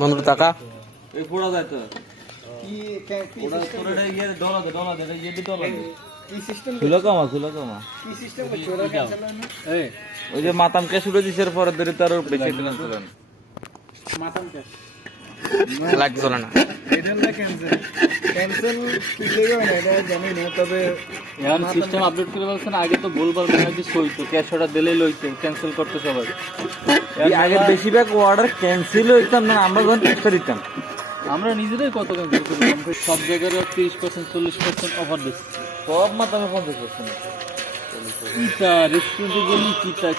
বন্ধু টাকা এই পোড়া যায় তো কি পোড়া তোরে ইয়ে ডলা দে ইয়ে দি ডলা দে কি সিস্টেম খুলো কামা কি সিস্টেম চোরা ক্যান্সেল হয় না এই ওই যে মাতাম কে শুরু দিছের পরে ধরে তার উপরে সেদিন চলেন মাতাম ক্যাশ লাগতো না এটা না ক্যান্সেল কি লেগে না এটা জানি না তবে এখন সিস্টেম আপডেট করে বলছেন আগে তো বলবার মনে হয় যে সইতো ক্যাশ অর্ডার দিলেই লইতো ক্যান্সেল করতে সবাই আগে বেশিরভাগ অর্ডার ক্যান্সেল হইতাম না আমরা যখন টেস্ট দিতাম আমরা নিজেরাই কত ক্যান্সেল করি সব জায়গায় 30% 40% অফার দিচ্ছে সব মাতামে 50% কিতা রেস্টুরেন্টে গেলি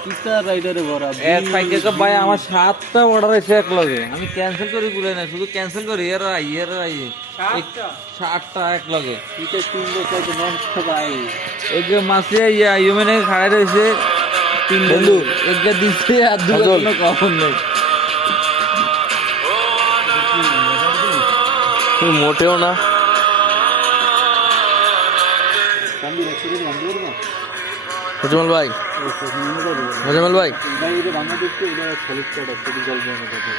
কিতা রাইডারে ভরা এক পাইকে তো ভাই আমার 7টা অর্ডার এসে এক লগে আমি ক্যান্সেল করি বলে না শুধু ক্যান্সেল করি এর আই 7টা এক লগে কিতা তিনটা চাইতে নন ভাই এই যে মাসে ইউমেনে খাড়াই রয়েছে 3 বন্ধু একটা দিচ্ছে আর দুটো কখন নেই মোটেও না মোজাম্মেল ভাই রান্না করতে এটা সলিড কাটা সেটি জল দিয়ে কথা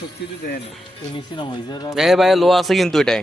শক্তি দেয় না নিচে নামাই ভাই লো আছে কিন্তু এটাই